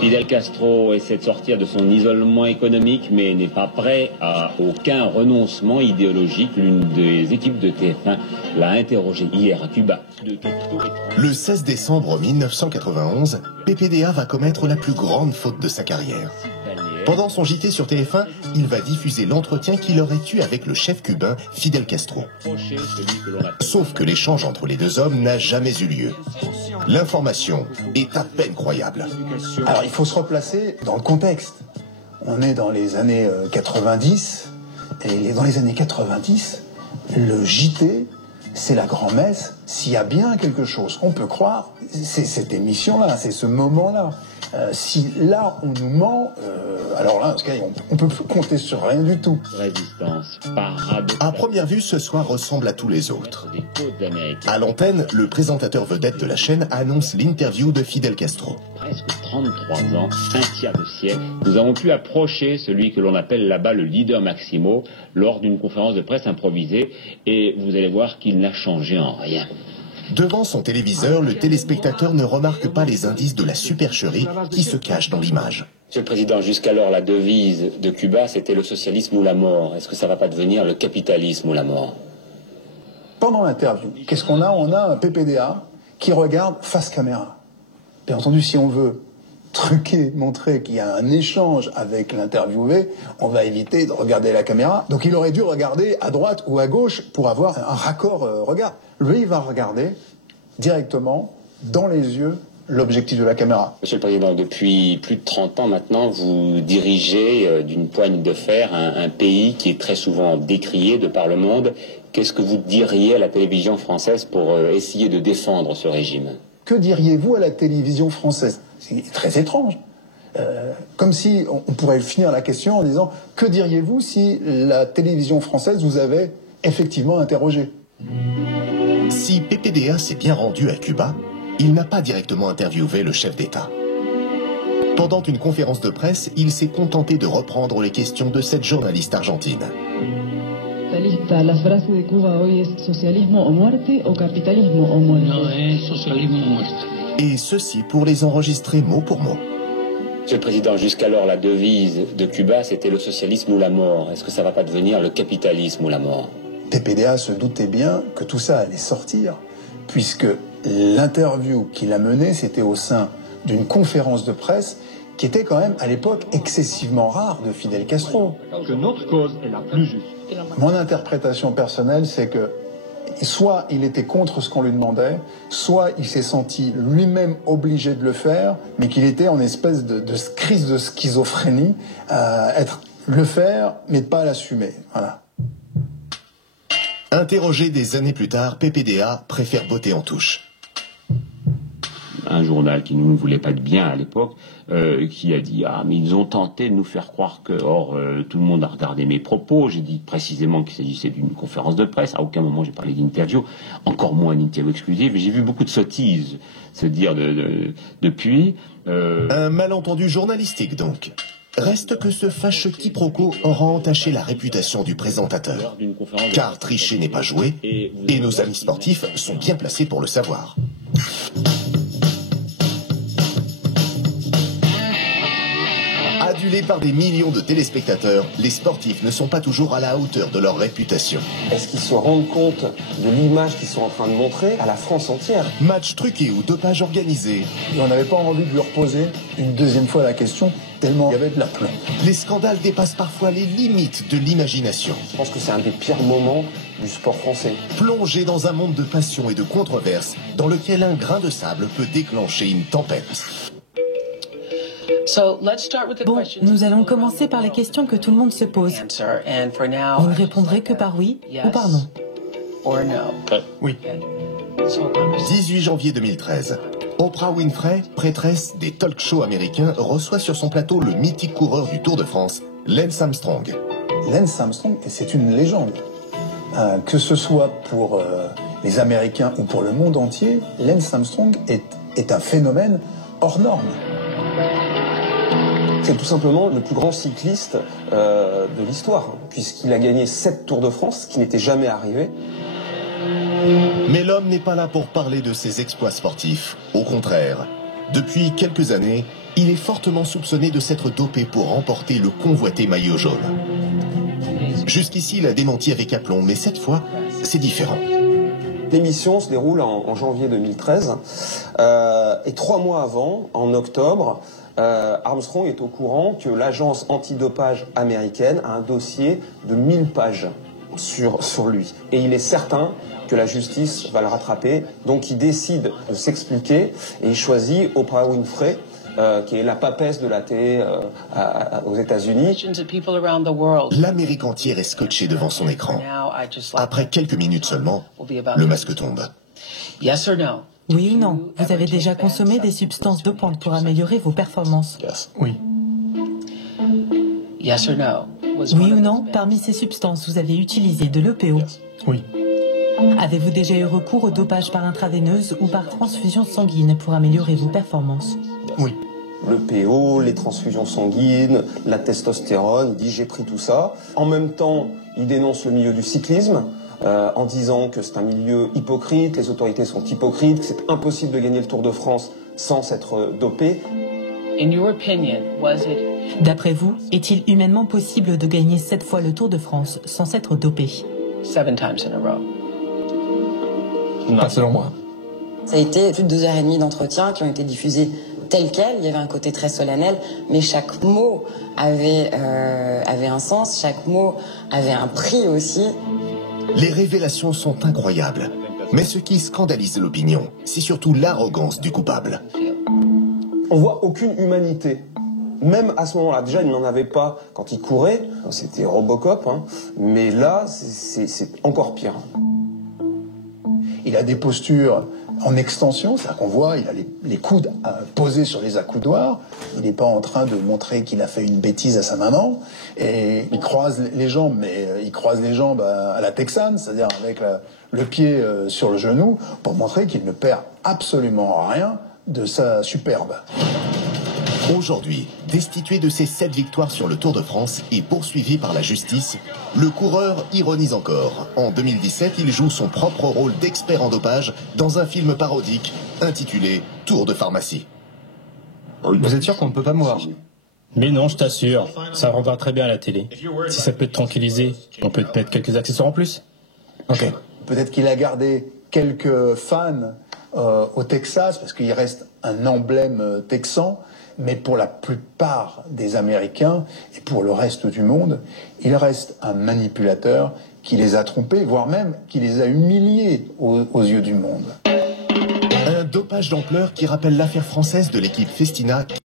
Fidel Castro essaie de sortir de son isolement économique, mais n'est pas prêt à aucun renoncement idéologique. L'une des équipes de TF1 l'a interrogé hier à Cuba. Le 16 décembre 1991, PPDA va commettre la plus grande faute de sa carrière. Pendant son JT sur TF1, il va diffuser l'entretien qu'il aurait eu avec le chef cubain Fidel Castro. Sauf que l'échange entre les deux hommes n'a jamais eu lieu. L'information est à peine croyable. Alors il faut se replacer dans le contexte. On est dans les années 90, et dans les années 90, le JT, c'est la grand-messe. S'il y a bien quelque chose qu'on peut croire, c'est cette émission-là, c'est ce moment-là. Si là, on nous ment, alors là, on peut plus compter sur rien du tout. Résistance, à première vue, ce soir ressemble à tous les autres. À l'antenne, le présentateur vedette de la chaîne annonce l'interview de Fidel Castro. Presque 33 ans, un tiers de siècle, nous avons pu approcher celui que l'on appelle là-bas le leader Maximo lors d'une conférence de presse improvisée, et vous allez voir qu'il n'a changé en rien. Devant son téléviseur, le téléspectateur ne remarque pas les indices de la supercherie qui se cachent dans l'image. Monsieur le Président, jusqu'alors, la devise de Cuba, c'était le socialisme ou la mort. Est-ce que ça ne va pas devenir le capitalisme ou la mort? Pendant l'interview, qu'est-ce qu'on a? On a un PPDA qui regarde face caméra. Bien entendu, si on veut truquer, montrer qu'il y a un échange avec l'interviewé, on va éviter de regarder la caméra. Donc il aurait dû regarder à droite ou à gauche pour avoir un raccord regard. Lui, il va regarder directement dans les yeux l'objectif de la caméra. Monsieur le Président, depuis plus de 30 ans maintenant, vous dirigez d'une poigne de fer un pays qui est très souvent décrié de par le monde. Qu'est-ce que vous diriez à la télévision française pour essayer de défendre ce régime? Que diriez-vous à la télévision française? C'est très étrange. Comme si on pourrait finir la question en disant « Que diriez-vous si la télévision française vous avait effectivement interrogé ?» Si PPDA s'est bien rendu à Cuba, il n'a pas directement interviewé le chef d'État. Pendant une conférence de presse, il s'est contenté de reprendre les questions de cette journaliste argentine. La frase de Cuba hoy es socialismo o muerte o capitalismo o muerte. No, es socialismo o muerte. Et ceci pour les enregistrer mot pour mot. Monsieur le Président, jusqu'alors, la devise de Cuba, c'était le socialisme ou la mort. Est-ce que ça ne va pas devenir le capitalisme ou la mort? PPDA se doutait bien que tout ça allait sortir, puisque l'interview qu'il a menée, c'était au sein d'une conférence de presse qui était quand même, à l'époque, excessivement rare de Fidel Castro. Que notre cause est la plus juste. Mon interprétation personnelle, c'est que soit il était contre ce qu'on lui demandait, soit il s'est senti lui-même obligé de le faire, mais qu'il était en espèce de crise de schizophrénie, le faire, mais pas l'assumer. Voilà. Interrogé des années plus tard, PPDA préfère botter en touche. Un journal qui ne nous voulait pas de bien à l'époque, qui a dit « Ah, mais ils ont tenté de nous faire croire que... » Or, tout le monde a regardé mes propos. J'ai dit précisément qu'il s'agissait d'une conférence de presse. À aucun moment j'ai parlé d'interview, encore moins d'interview exclusive. J'ai vu beaucoup de sottises se dire depuis. Un malentendu journalistique, donc. Reste que ce fâcheux quiproquo aura entaché la réputation du présentateur. Car tricher n'est pas joué, et nos amis sportifs sont bien placés pour le savoir. Adulés par des millions de téléspectateurs, les sportifs ne sont pas toujours à la hauteur de leur réputation. Est-ce qu'ils se rendent compte de l'image qu'ils sont en train de montrer à la France entière? Match truqué ou dopage organisé. Et on n'avait pas envie de lui reposer une deuxième fois la question, tellement il y avait de la plomb. Les scandales dépassent parfois les limites de l'imagination. Je pense que c'est un des pires moments du sport français. Plongé dans un monde de passion et de controverses, dans lequel un grain de sable peut déclencher une tempête. Bon, nous allons commencer par les questions que tout le monde se pose. Vous ne répondrez que par oui ou par non. Oui. 18 janvier 2013. Oprah Winfrey, prêtresse des talk shows américains, reçoit sur son plateau le mythique coureur du Tour de France, Lance Armstrong. Lance Armstrong, c'est une légende. Que ce soit pour les Américains ou pour le monde entier, Lance Armstrong est un phénomène hors norme. C'est tout simplement le plus grand cycliste de l'histoire, puisqu'il a gagné 7 Tours de France, ce qui n'était jamais arrivé. Mais l'homme n'est pas là pour parler de ses exploits sportifs. Au contraire, depuis quelques années, Il est fortement soupçonné de s'être dopé pour remporter le convoité maillot jaune. Jusqu'ici, il a démenti avec aplomb, mais cette fois, c'est différent. L'émission se déroule en janvier 2013 et 3 mois avant, en octobre, Armstrong est au courant que l'agence antidopage américaine a un dossier de 1000 pages sur lui. Et il est certain que la justice va le rattraper, donc il décide de s'expliquer et il choisit Oprah Winfrey, qui est la papesse de la télé aux États-Unis. L'Amérique entière est scotchée devant son écran. Après quelques minutes seulement, le masque tombe. Oui ou non? Vous avez déjà consommé des substances dopantes pour améliorer vos performances? Oui. Oui ou non? Parmi ces substances, vous avez utilisé de l'EPO? Oui. Avez-vous déjà eu recours au dopage par intraveineuse ou par transfusion sanguine pour améliorer vos performances? Oui. Le PO, les transfusions sanguines, la testostérone, il dit j'ai pris tout ça. En même temps, il dénonce le milieu du cyclisme en disant que c'est un milieu hypocrite, les autorités sont hypocrites, que c'est impossible de gagner le Tour de France sans s'être dopé. D'après vous, est-il humainement possible de gagner 7 fois le Tour de France sans s'être dopé? 7 times in a row. Pas selon moi. Ça a été plus de 2h30 d'entretien qui ont été diffusés tels quels. Il y avait un côté très solennel, mais chaque mot avait un sens, chaque mot avait un prix aussi. Les révélations sont incroyables. Mais ce qui scandalise l'opinion, c'est surtout l'arrogance du coupable. On voit aucune humanité. Même à ce moment-là, déjà il n'en avait pas quand il courait, c'était Robocop, hein. Mais là c'est encore pire. Il a des postures en extension, c'est-à-dire qu'on voit, il a les coudes posés sur les accoudoirs, il n'est pas en train de montrer qu'il a fait une bêtise à sa maman, et il croise les jambes, mais il croise les jambes à la texane, c'est-à-dire avec le pied sur le genou, pour montrer qu'il ne perd absolument rien de sa superbe. Aujourd'hui, destitué de ses 7 victoires sur le Tour de France et poursuivi par la justice, le coureur ironise encore. En 2017, il joue son propre rôle d'expert en dopage dans un film parodique intitulé Tour de pharmacie. Vous êtes sûr qu'on ne peut pas me voir? Mais non, je t'assure, ça rendra très bien à la télé. Si ça peut te tranquilliser, on peut te mettre quelques accessoires en plus. Ok. Peut-être qu'il a gardé quelques fans au Texas, parce qu'il reste un emblème texan, mais pour la plupart des Américains et pour le reste du monde, il reste un manipulateur qui les a trompés, voire même qui les a humiliés aux yeux du monde. Un dopage d'ampleur qui rappelle l'affaire française de l'équipe Festina.